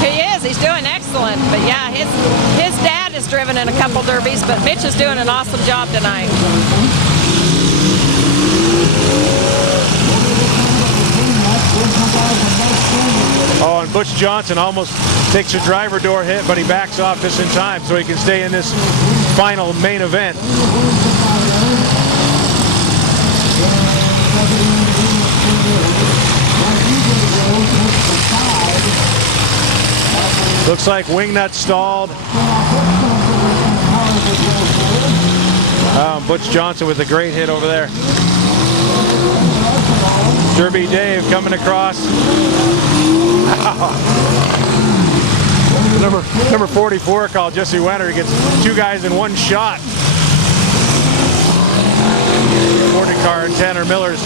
He is. He's doing excellent. But yeah, his dad has driven in a couple derbies, but Mitch is doing an awesome job tonight. Oh, and Butch Johnson almost takes a driver door hit, but he backs off just in time so he can stay in this final main event. Looks like Wingnut stalled. Butch Johnson with a great hit over there. Derby Dave coming across. Number 44 called Jesse Wenner. He gets two guys in one shot. Boarded car and Tanner Miller's.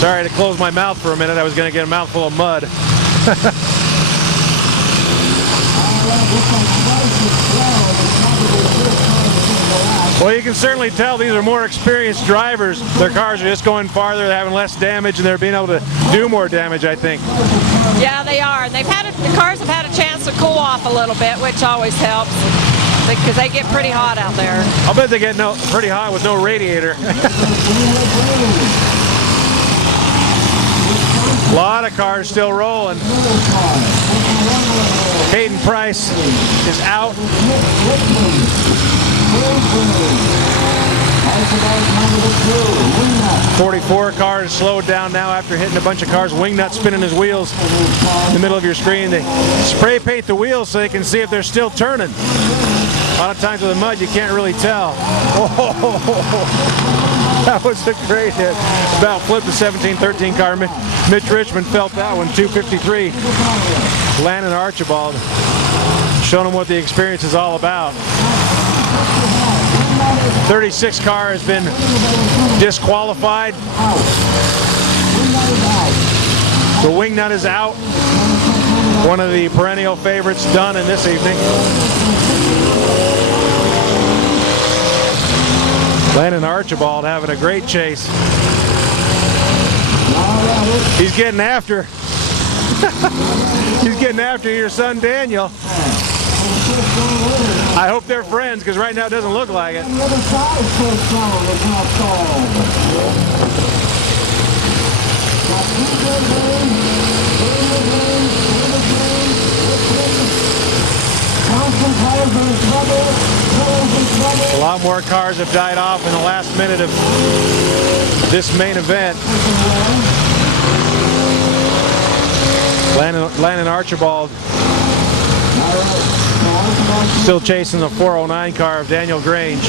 Sorry to close my mouth for a minute. I was going to get a mouthful of mud. Well, you can certainly tell these are more experienced drivers. Their cars are just going farther, they're having less damage, and they're being able to do more damage, I think. Yeah, they are. And the cars have had a chance to cool off a little bit, which always helps, because they get pretty hot out there. I'll bet they get pretty hot with no radiator. A lot of cars still rolling. Hayden Price is out. 44 cars slowed down now after hitting a bunch of cars. Wingnut spinning his wheels in the middle of your screen. They spray paint the wheels so they can see if they're still turning. A lot of times with the mud you can't really tell. Oh, that was a great hit. About flipped the 17-13 car. Mitch Richmond felt that one. 253. Landon Archibald showing him what the experience is all about. 36 car has been disqualified. The Wingnut is out. One of the perennial favorites done in this evening. Landon Archibald having a great chase. He's getting after. He's getting after your son Daniel. I hope they're friends, because right now it doesn't look like it. A lot more cars have died off in the last minute of this main event. Landon Archibald still chasing the 409 car of Daniel Grange.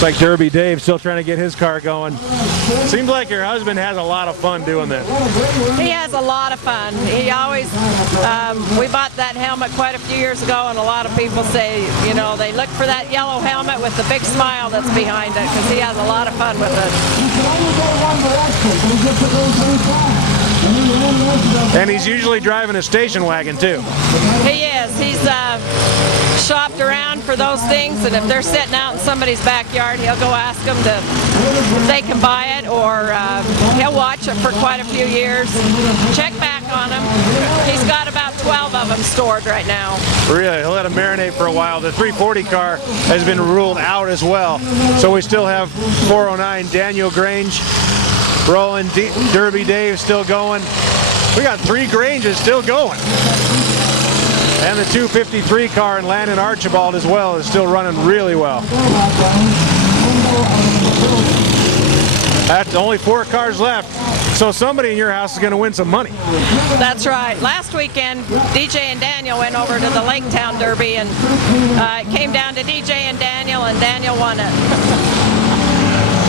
Looks like Derby Dave still trying to get his car going. Seems like your husband has a lot of fun doing this. He has a lot of fun. He always, we bought that helmet quite a few years ago, and a lot of people say, you know, they look for that yellow helmet with the big smile that's behind it, because he has a lot of fun with it. And he's usually driving a station wagon too. He is. He's shopped around for those things, and if they're sitting out in somebody's backyard, he'll go ask them if they can buy it, or he'll watch it for quite a few years, check back on them. He's got about 12 of them stored right now. Really? He'll let them marinate for a while. The 340 car has been ruled out as well. So we still have 409 Daniel Grange rolling. Derby Dave still going. We got 3 Granges still going. And the 253 car and Landon Archibald as well is still running really well. That's only 4 cars left. So somebody in your house is going to win some money. That's right. Last weekend, DJ and Daniel went over to the Lake Town Derby, and it came down to DJ and Daniel won it.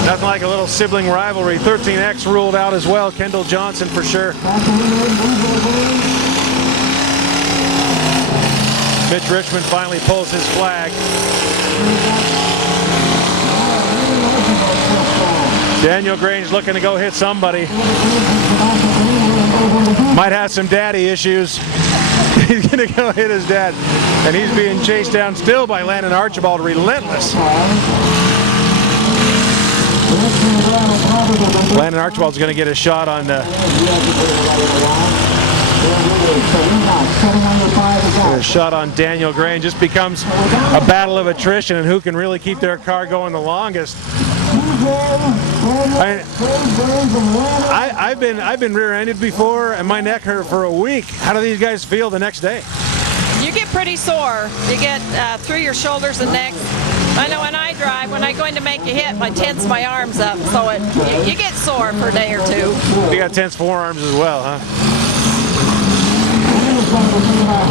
Nothing like a little sibling rivalry. 13X ruled out as well. Kendall Johnson for sure. Mitch Richmond finally pulls his flag. Daniel Grange looking to go hit somebody. Might have some daddy issues. He's going to go hit his dad. And he's being chased down still by Landon Archibald. Relentless. Landon Archibald's going to get a shot on a shot on Daniel Grange. Just becomes a battle of attrition and who can really keep their car going the longest. I've been rear-ended before and my neck hurt for a week. How do these guys feel the next day? You get pretty sore. You get through your shoulders and neck. I know when I drive, when I go in to make a hit, I tense my arms up, so you get sore for a day or two. You got tense forearms as well, huh?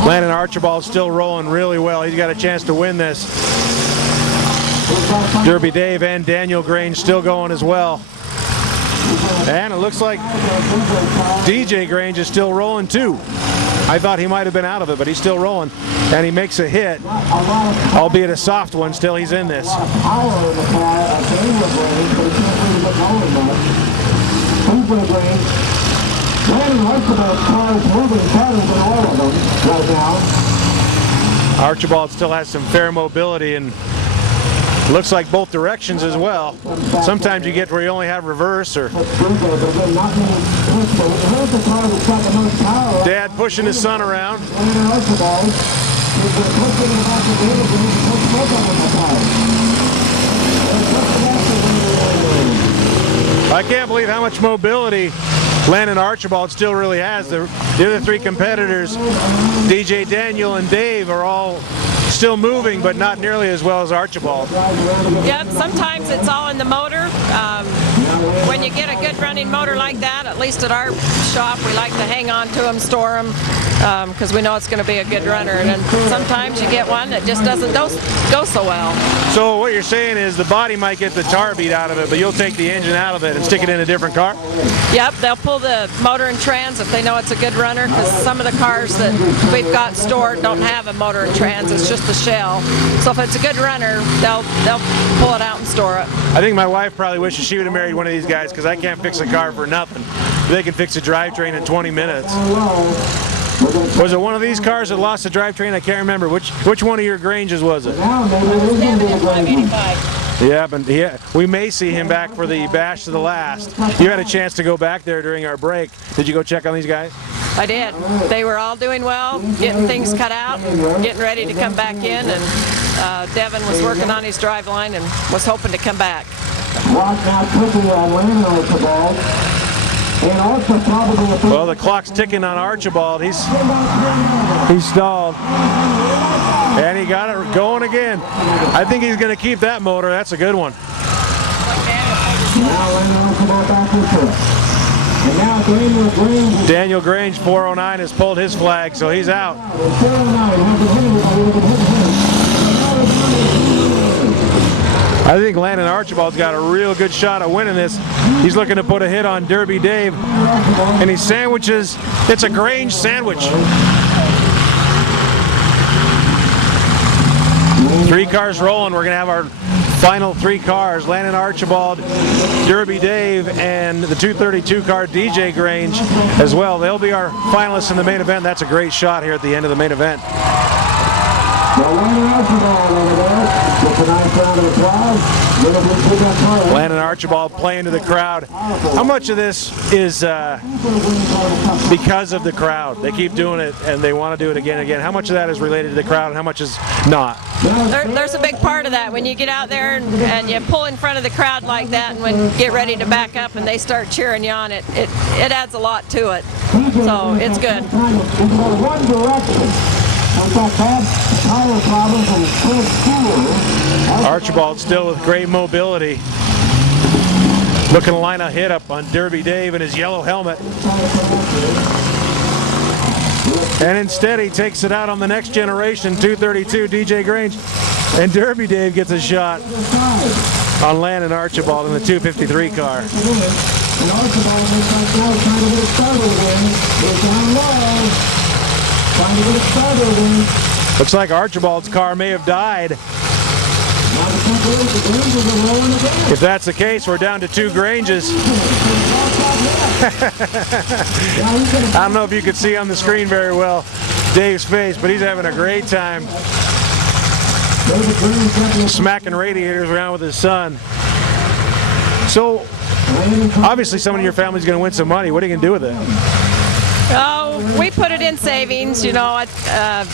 Landon Archibald's still rolling really well. He's got a chance to win this. Derby Dave and Daniel Grange still going as well. And it looks like DJ Grange is still rolling too. I thought he might have been out of it, but he's still rolling. And he makes a hit, albeit a soft one, still he's in this. Archibald still has some fair mobility and looks like both directions as well. Sometimes you get where you only have reverse or Dad pushing his son around. I can't believe how much mobility Landon Archibald still really has. The other three competitors, DJ, Daniel, and Dave, are all still moving, but not nearly as well as Archibald. Yep, sometimes it's all in the motor. When you get a good running motor like that, at least at our shop, we like to hang on to them, store them, because we know it's going to be a good runner. And then sometimes you get one that just doesn't go so well. So what you're saying is the body might get the tar beat out of it, but you'll take the engine out of it and stick it in a different car? Yep, they'll pull the motor and trans if they know it's a good runner, because some of the cars that we've got stored don't have a motor and trans, it's just the shell. So if it's a good runner, they'll pull it out and store it. I think my wife probably wishes she would have married one of these guys, because I can't fix a car for nothing. They can fix a drivetrain in 20 minutes. Was it one of these cars that lost the drivetrain? I can't remember. Which one of your Granges was it? Yeah, but we may see him back for the bash to the last. You had a chance to go back there during our break. Did you go check on these guys? I did. They were all doing well, getting things cut out, getting ready to come back in, and Devin was working on his drive line and was hoping to come back. Well, the clock's ticking on Archibald. He's stalled. And he got it going again. I think he's going to keep that motor. That's a good one. Daniel Grange, 409, has pulled his flag, so he's out. I think Landon Archibald's got a real good shot at winning this. He's looking to put a hit on Derby Dave, and he sandwiches. It's a Grange sandwich. 3 cars rolling. We're going to have our final 3 cars. Landon Archibald, Derby Dave, and the 232 car DJ Grange as well. They'll be our finalists in the main event. That's a great shot here at the end of the main event. Landon Archibald playing to the crowd. How much of this is because of the crowd? They keep doing it and they want to do it again and again. How much of that is related to the crowd and how much is not? There's a big part of that. When you get out there and you pull in front of the crowd like that, and when you get ready to back up and they start cheering you on, it adds a lot to it. So it's good. Archibald still with great mobility. Looking to line a hit up on Derby Dave in his yellow helmet. And instead he takes it out on the next generation, 232 DJ Grange. And Derby Dave gets a shot on Landon Archibald in the 253 car. Looks like Archibald's car may have died. If that's the case, we're down to 2 Granges. I don't know if you could see on the screen very well Dave's face, but he's having a great time smacking radiators around with his son. So, obviously someone in your family is going to win some money. What are you going to do with it? Oh, we put it in savings. You know,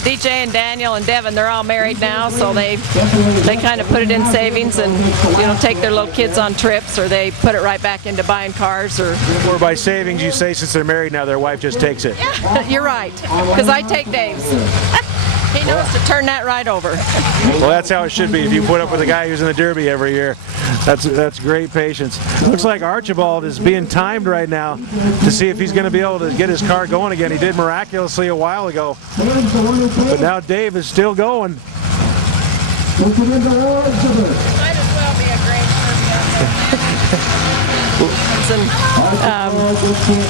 DJ and Daniel and Devin, they're all married now, so they kind of put it in savings and, you know, take their little kids on trips, or they put it right back into buying cars. Or by savings, you say since they're married now, their wife just takes it. Yeah, you're right, because I take Dave's. He knows to turn that right over. Well, that's how it should be if you put up with a guy who's in the Derby every year. That's great patience. Looks like Archibald is being timed right now to see if he's going to be able to get his car going again. He did miraculously a while ago, but now Dave is still going. Might as well be a great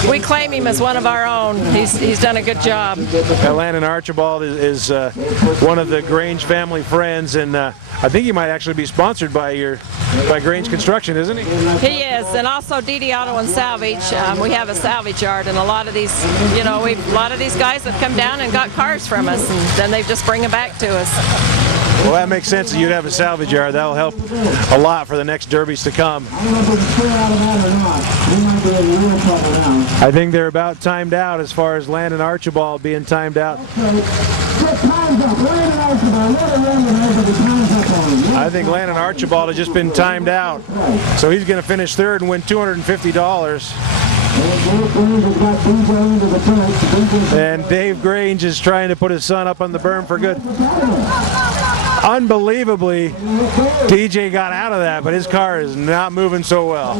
we claim him as one of our own. He's done a good job. Landon Archibald is one of the Grange family friends, and I think he might actually be sponsored by Grange Construction, isn't he? He is, and also DD Auto and Salvage. We have a salvage yard, and a lot of these, you know, a lot of these guys have come down and got cars from us, and then they just bring them back to us. Well, that makes sense that you'd have a salvage yard. That'll help a lot for the next derbies to come. I think they're about timed out as far as Landon Archibald being timed out. I think Landon Archibald has just been timed out. So he's going to finish third and win $250. And Dave Grange is trying to put his son up on the berm for good. Unbelievably, DJ got out of that, but his car is not moving so well.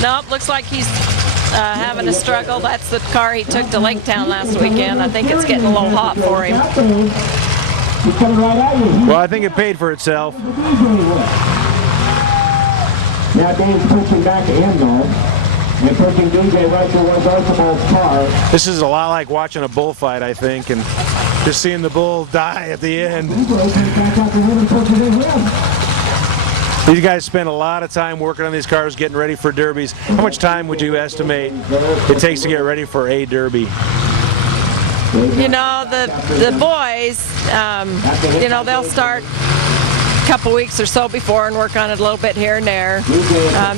Nope, looks like he's having a struggle. That's the car he took to Laketown last weekend. I think it's getting a little hot for him. Well, I think it paid for itself. Now Dave's pushing back to him though. And pushing DJ right towards Archibald's car. This is a lot like watching a bullfight, I think, and just seeing the bull die at the end. These guys spend a lot of time working on these cars, getting ready for derbies. How much time would you estimate it takes to get ready for a derby? You know, the boys, you know, they'll start a couple weeks or so before and work on it a little bit here and there.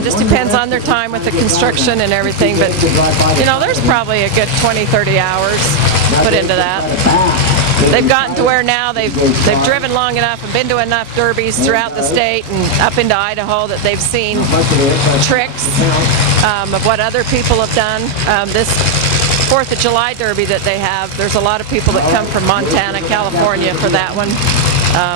Just depends on their time with the construction and everything, but you know, there's probably a good 20-30 hours put into that. They've gotten to where now they've driven long enough and been to enough derbies throughout the state and up into Idaho that they've seen tricks of what other people have done. This 4th of July derby that they have, there's a lot of people that come from Montana, California for that one.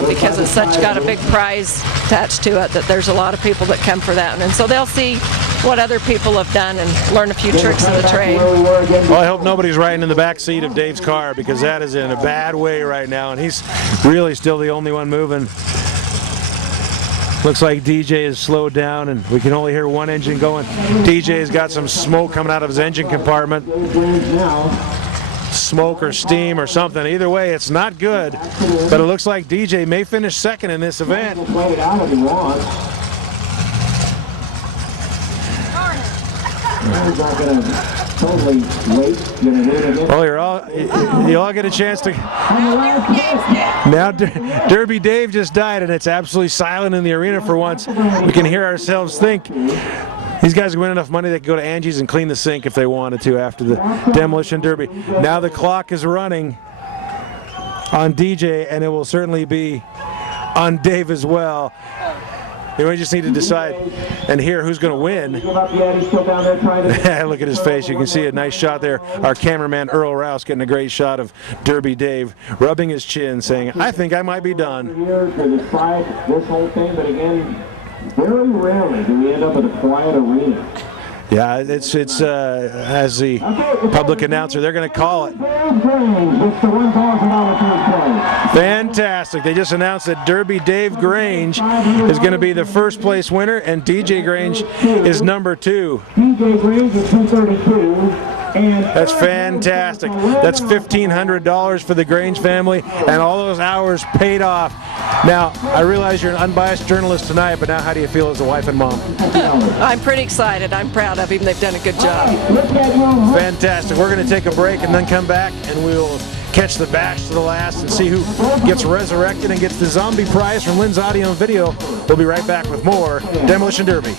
Because it's got a big prize attached to it, that there's a lot of people that come for that one. And so they'll see what other people have done and learn a few tricks of the trade. Well, I hope nobody's riding in the back seat of Dave's car, because that is in a bad way right now, and he's really still the only one moving. Looks like DJ is slowed down, and we can only hear one engine going. DJ has got some smoke coming out of his engine compartment. Smoke or steam or something. Either way, it's not good, but it looks like DJ may finish second in this event. Well, you all get a chance to. Now Derby Dave just died, and it's absolutely silent in the arena for once. We can hear ourselves think. These guys win enough money they could go to Angie's and clean the sink if they wanted to after the Demolition Derby. Now the clock is running on DJ, and it will certainly be on Dave as well. We just need to decide and hear who's going to win. Look at his face. You can see a nice shot there. Our cameraman Earl Rouse getting a great shot of Derby Dave rubbing his chin, saying, "I think I might be done." Here to decide this whole thing, but again, very rarely do we end up at a quiet arena. Yeah, it's as the public announcer, they're going to call it. Fantastic. They just announced that Derby Dave Grange is going to be the first place winner, and DJ Grange is number 2. DJ Grange is 232. That's fantastic. That's $1,500 for the Grange family, and all those hours paid off. Now, I realize you're an unbiased journalist tonight, but now how do you feel as a wife and mom? I'm pretty excited. I'm proud of him. They've done a good job. Fantastic. We're going to take a break and then come back, and we'll catch the bash to the last and see who gets resurrected and gets the zombie prize from Lynn's Audio and Video. We'll be right back with more Demolition Derby.